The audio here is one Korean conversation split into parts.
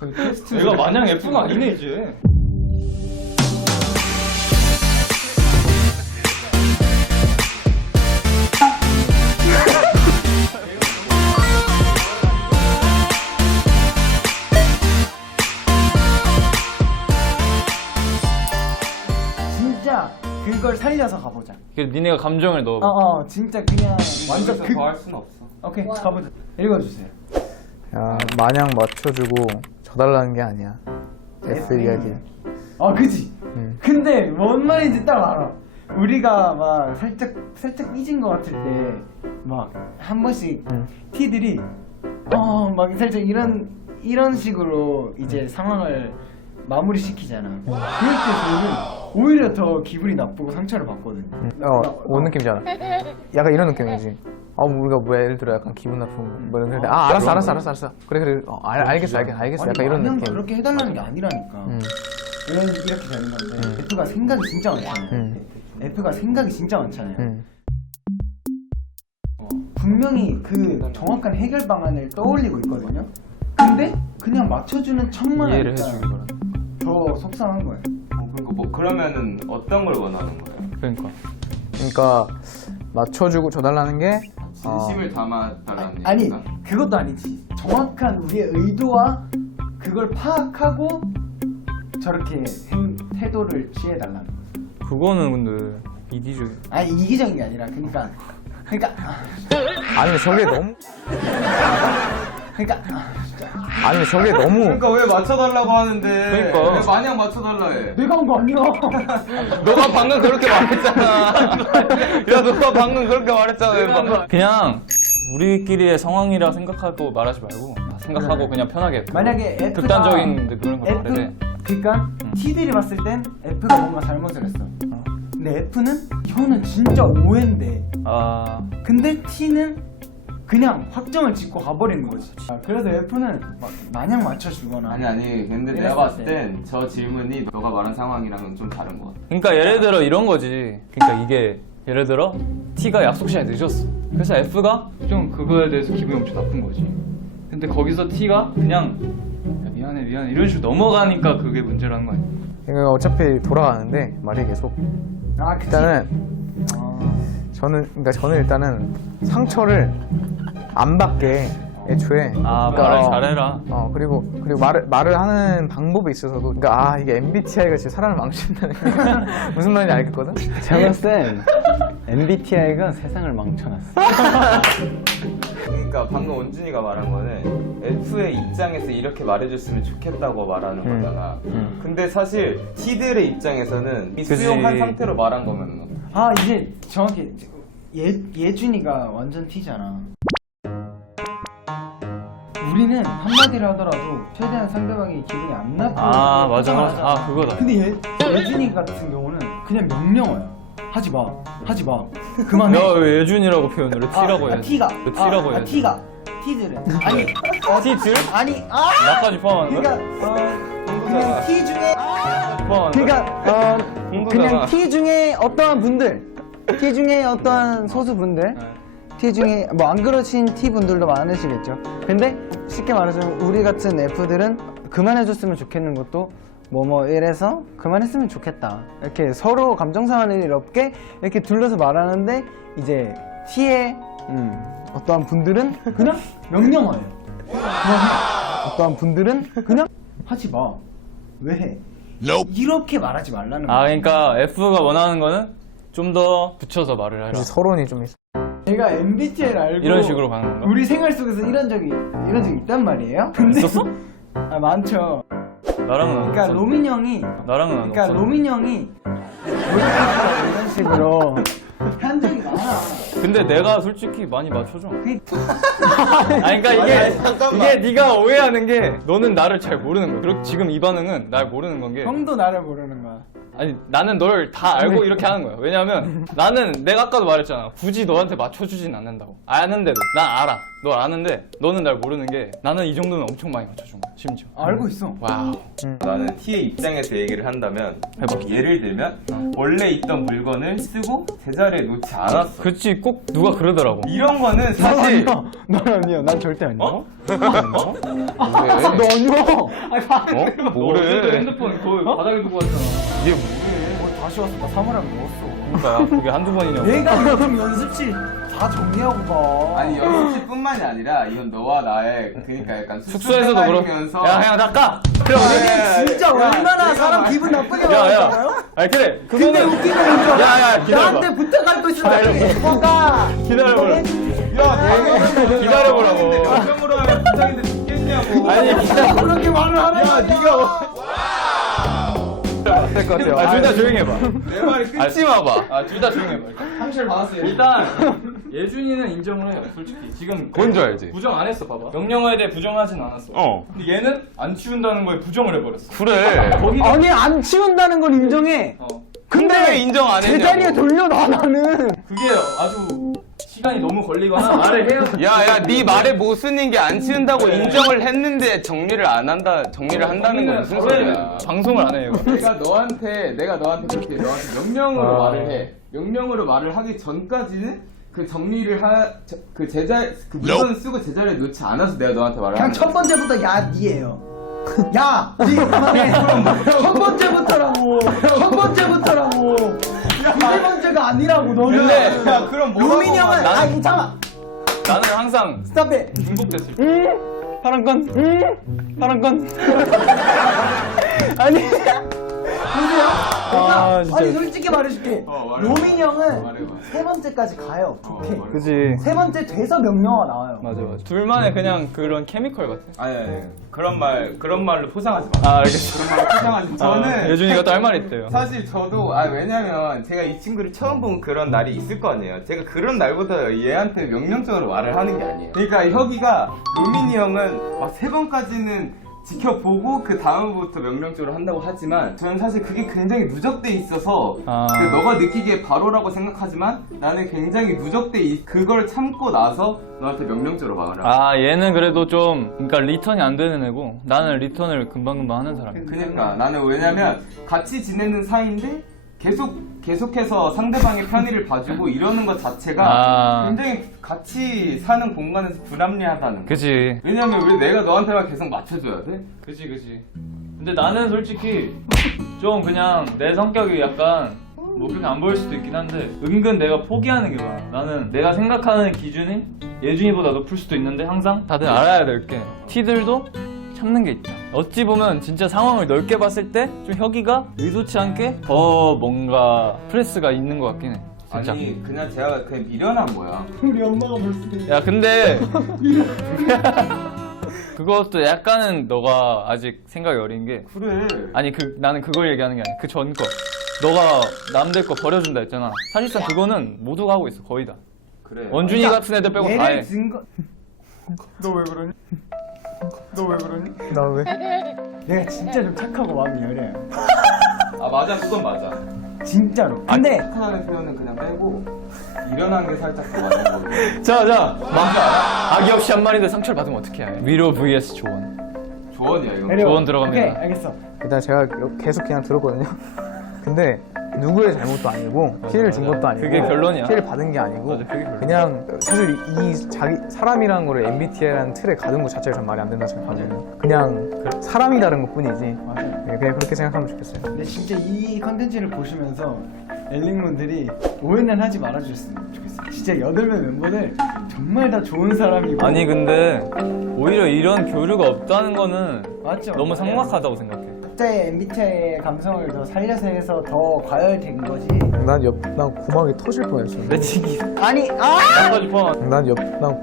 내가 마냥 F가 아니네 이제. 진짜 그걸 살려서 가보자. 니네가 감정을 넣어. 진짜 그냥 완전 더할 수는 없어. 오케이, 가보자. 읽어주세요. 야, 마냥 맞춰주고 져달라는 게 아니야. F 이야기. 그지? 근데 뭔 말인지 딱 알아. 우리가 막 살짝 삐진 것 같을 때 막 한 번씩 T들이 막 살짝 이런 식으로 이제 상황을 마무리 시키잖아. 그럴 때 저는 오히려 더 기분이 나쁘고 상처를 받거든. 뭔 느낌이잖아. 약간 이런 느낌이지. 우리가 뭐 예를 들어 약간 기분 나쁜 뭐 이런 데 알았어. 그래. 알겠어. 약간 이런 그냥 느낌. 그렇게 해달라는 게 아니라니까. 이렇게 되는 건데 F가 생각이 진짜 많잖아요. F가 생각이 진짜 많잖아요. 분명히 그 정확한 해결 방안을 떠올리고 있거든요. 근데 그냥 맞춰주는 척만 이해를 하니까 해주는 거라. 더 속상한 거예요. 그러니까 뭐 그러면은 어떤 걸 원하는 거예요? 그러니까 맞춰주고 져달라는 게 진심을 담아달라는 아니 얘기인가? 그것도 아니지. 정확한 우리의 의도와 그걸 파악하고 저렇게 태도를 취해달라는 거지. 그거는 근데 이기적이. 아니 이기적인 게 아니라 그러니까 아니 저게 너무 아니 저게 너무 그러니까 왜 맞춰달라고 하는데 그러니까. 왜 마냥 맞춰달라 해? 내가 한 거 아니야. 너가 방금 그렇게 말했잖아. 야, 너가 방금 그렇게 말했잖아. 그냥 우리끼리의 상황이라 생각하고 말하지 말고 생각하고 그냥 편하게. 만약에 F가 극단적인 그런 거 말해. 그러니까 T들이 봤을 땐 F가 뭔가 잘못을 했어. 근데 F는 이거는 진짜 오해인데. 근데 T는 그냥 확정을 짓고 가버리는 거지. 그래서 F는 막 마냥 맞춰주거나. 아니 근데 내가 봤을 땐 저 질문이 너가 말한 상황이랑은 좀 다른 것 같아. 그러니까 예를 들어 이런 거지. 그러니까 이게 예를 들어 T가 약속 시간에 늦었어. 그래서 F가 좀 그거에 대해서 기분이 엄청 나쁜 거지. 근데 거기서 T가 그냥 야, 미안해 이런 식으로 넘어가니까 그게 문제라는 거 아니야? 그러니까 어차피 돌아가는데 말이 계속 그치? 일단은 저는 일단은 상처를 안 받게 애초에 말을 잘해라. 그리고 말을 하는 방법에 있어서도 그러니까 이게 MBTI가 진짜 사람을 망친다는 게 무슨 말인지 알겠거든? 제가 봤을 땐 MBTI가 세상을 망쳐놨어. 그러니까 방금 원준이가 말한 거는 F의 입장에서 이렇게 말해줬으면 좋겠다고 말하는 거잖아. 근데 사실 T들의 입장에서는 이 수용한 상태로 말한 거면 이제 정확히 예준이가 완전 T잖아. 우리는 한마디를 하더라도 최대한 상대방이 기분이 안 나쁘게 맞아. 그거다. 근데 예준이 같은 경우는 그냥 명령어야. 하지 마 그만해. 야, 왜 예준이라고 표현을 해? T라고 해야지. T가 왜 T라고 해야지? T들은 아니 T들? 아니 나까지 포함하는 거야? 그냥 T 중에 그러니까 그냥 공부잖아. T 중에 어떠한 분들, T 중에 어떠한 소수 분들, T 중에 뭐 안 그러신 T 분들도 많으시겠죠. 근데 쉽게 말해서 우리 같은 F들은 그만해줬으면 좋겠는 것도 뭐뭐 이래서 그만했으면 좋겠다. 이렇게 서로 감정 상할 일 없게 이렇게 둘러서 말하는데 이제 T의 어떠한 분들은 그냥 명령어예요. 어떠한 분들은 그냥 하지 마. 왜 해? 이렇게 말하지 말라는 거야. 그러니까 F가 원하는 거는 좀 더 붙여서 말을 해라. 서론이 좀 있어. 제가 MBTI를 알고 이런 식으로 가는 건가? 우리 생활 속에서 이런 적이 있단 말이에요. 근데 있었어? 많죠. 나랑은 안 그러니까 없어. 로민 형이 나랑은 안 그러니까 없어. 로민 형이 이런 식으로 한 적이 많아. 근데 내가 솔직히 많이 맞춰줘. 그- 그러니까 이게 네가 오해하는 게 너는 나를 잘 모르는 거야. 그리고 지금 이 반응은 날 모르는 건 게 형도 나를 모르는 거야. 아니 나는 널 다 알고 이렇게 하는 거야. 왜냐면 나는 내가 아까도 말했잖아. 굳이 너한테 맞춰주진 않는다고. 아는데도 난 알아. 널 아는데 너는 날 모르는 게 나는 이 정도는 엄청 많이 맞춰준 거야 심지어. 알고 있어. 와우. 나는 T의 입장에서 얘기를 한다면 해봐. 예를 들면 원래 있던 물건을 쓰고 제자리에 놓지 않았어. 그치 꼭 누가 그러더라고. 이런 거는 사실 난 아니야. 난 절대 아니야. 어? 그래. 너 아니야. 어? 뭐래? 핸드폰 거기 바닥에 두고 왔잖아. 이게 뭐야? 다시 왔어. 나 사물함 넣었어. 그러니까 그게 한두 번이냐고. 내가 요즘 연습실 다 정리하고 가. 아니 연습실뿐만이 아니라 이건 너와 나의 그러니까 약간 숙소에서도 그렇고. 생활이면서 야 그냥 닦아. 그래. 이게 진짜 야, 얼마나 내가 사람 말- 기분 나쁘게 야, 야. 만들잖아요? 아니 그래. 근데 그거는 웃기는 건 줄 알아? 야, 기다려봐. 나한테 부탁할 거 있으면 뭐가 기다려보라. 야 기다려보라고. 명령으로 하면 부탁인데 죽겠냐고. 아니 그렇게 말을 하는 거야. 네가 될것 같아요. 아, 둘 다 조용히 해봐. 내 말이 끊지 마봐. 아, 둘 다 조용히 해봐. 상처를 받았어요. 일단 예준이는 인정을 해요. 솔직히 지금 뭔 줄 알지? 부정 안 했어. 봐봐. 명령어에 대해 부정하진 않았어. 어. 근데 얘는 안 치운다는 거에 부정을 해버렸어. 그래. 거기가 아니 안 치운다는 건 인정해. 근데 왜 인정 안 했냐고. 제자리에 돌려놔 나는. 그게 아주 시간이 너무 걸리거나 말을 해요. 야야 네 말에 못 쓰는 게 안 치운다고 인정을 했는데 정리를 한다는 건 무슨 소리야. 방송을 안 해요. 내가 너한테 그렇게 너한테 명령으로 말을 해. 명령으로 말을 하기 전까지는 그 정리를 그 물건 쓰고 제자리에 놓지 않아서 내가 너한테 말을 그냥 하는 첫 거야. 번째부터 야 니예요. 야, 니 그만해. 첫 번째부터라고. 첫 번째부터라고. 두 번째가 아니라고 너는. 근데 야 그럼 뭐라고 루민이 형은 난- 아니 잠깐. 나는 항상 스탑해. 중복됐을 때. 파란 건? 파란 건? 아니. 아, 진짜. 아니 솔직히 말해줄게. 말해봐. 로민이 형은 말해봐. 세 번째까지 가요. 좋게. 그지. 세 번째 돼서 명령어가 나와요. 맞아 맞아. 둘만의 그냥 그런 케미컬 같아. 아니 그런 말로 포장하지 마. 아 알겠어. 그런 말로 포장하지 마. 저는 예준이가 또 할 말이 있대요. 사실 저도 왜냐면 제가 이 친구를 처음 본 그런 날이 있을 거 아니에요. 제가 그런 날부터 얘한테 명령적으로 말을 하는 게 아니에요. 그러니까 혁이가 로민이 형은 막 3번까지는 지켜보고 그 다음부터 명령적으로 한다고 하지만 저는 사실 그게 굉장히 누적돼 있어서 아. 그 너가 느끼기에 바로라고 생각하지만 나는 굉장히 그걸 참고 나서 너한테 명령적으로 말을 하고 아 얘는 그래도 좀 그러니까 리턴이 안 되는 애고 나는 리턴을 금방금방 하는 사람이야. 그러니까 나는 왜냐면 같이 지내는 사이인데 계속해서 상대방의 편의를 봐주고 이러는 것 자체가 아. 굉장히 같이 사는 공간에서 불합리하다는 거. 그치. 왜냐면 왜 내가 너한테만 계속 맞춰줘야 돼? 그치. 근데 나는 솔직히 좀 그냥 내 성격이 약간 뭐 그렇게 안 보일 수도 있긴 한데 은근 내가 포기하는 게 많아. 나는 내가 생각하는 기준이 예준이보다 높을 수도 있는데 항상 다들 알아야 될 게 T들도 참는 게 있다. 어찌 보면 진짜 상황을 넓게 봤을 때 좀 혁이가 의도치 않게 더 뭔가 프레스가 있는 것 같긴 해. 진짜. 아니 그냥 제가 그냥 미련한 거야. 우리 엄마가 볼 수도 있어. 야 근데 그것도 약간은 너가 아직 생각이 어린 게 그래. 아니 나는 그걸 얘기하는 게 아니야. 그 전 거. 너가 남들 거 버려준다 했잖아. 사실상 그거는 모두가 하고 있어. 거의 다. 그래. 원준이 같은 애들 빼고 다 해. 예를 든 너 왜 그러니? 너 왜 그러니? 나 왜? 내가 진짜 좀 착하고 마음이 여려요. 맞아 그건 맞아. 진짜로. 근데 착하다는 표현은 그냥 빼고 미련한 게 살짝 더 맞는 거고. 자. 악의 없이 한 말인데 상처를 받으면 어떻게 해? 위로 vs 조언. 조언이야 이거. 내려. 조언 들어갑니다. 오케이 알겠어. 일단 제가 계속 그냥 들었거든요. 근데 누구의 잘못도 아니고 피해를 준 것도 아니고 그게 결론이야. 피해를 받은 게 아니고 맞아, 그게 결론이야. 그냥 사실 사람이라는 거를 MBTI라는 틀에 가둔 것 자체가 전 말이 안 된다 생각하거든요. 그냥 사람이 다른 것 뿐이지. 맞아요. 네, 그냥 그렇게 생각하면 좋겠어요. 근데 진짜 이 컨텐츠를 보시면서 엘링분들이 오해는 하지 말아주셨으면 좋겠어요. 진짜 8명 멤버들 정말 다 좋은 사람이고. 아니 근데 오히려 이런 교류가 없다는 거는 맞죠? 너무 삭막하다고 생각해. 각자의 MBTI의 감성을 더 살려서 해서 더 과열된 거지. 난 고막이 터질 뻔했어. 내치기. 아니 나까지 포함. 난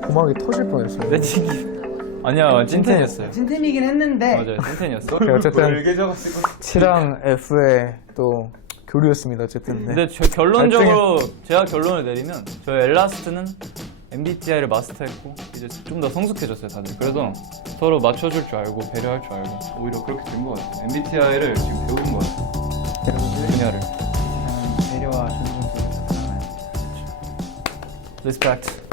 고막이 터질 뻔했어. 내치기. 아니야 찐텐이었어요. 찐템이긴 했는데 맞아요 찐텐이었어. 네, 어쨌든 멀게 적어지고. T랑 F의 또 교류였습니다. 어쨌든. 네. 근데 결론적으로 제가 결론을 내리면 저희 엘라스트는 MBTI를 마스터했고 이제 좀 더 성숙해졌어요 다들. 그래서 서로 맞춰줄 줄 알고 배려할 줄 알고 오히려 그렇게 된 것 같아요. MBTI를 지금 배우는 것 같아요. 분야를. 배려와 존중 속에서 살아가는. Respect.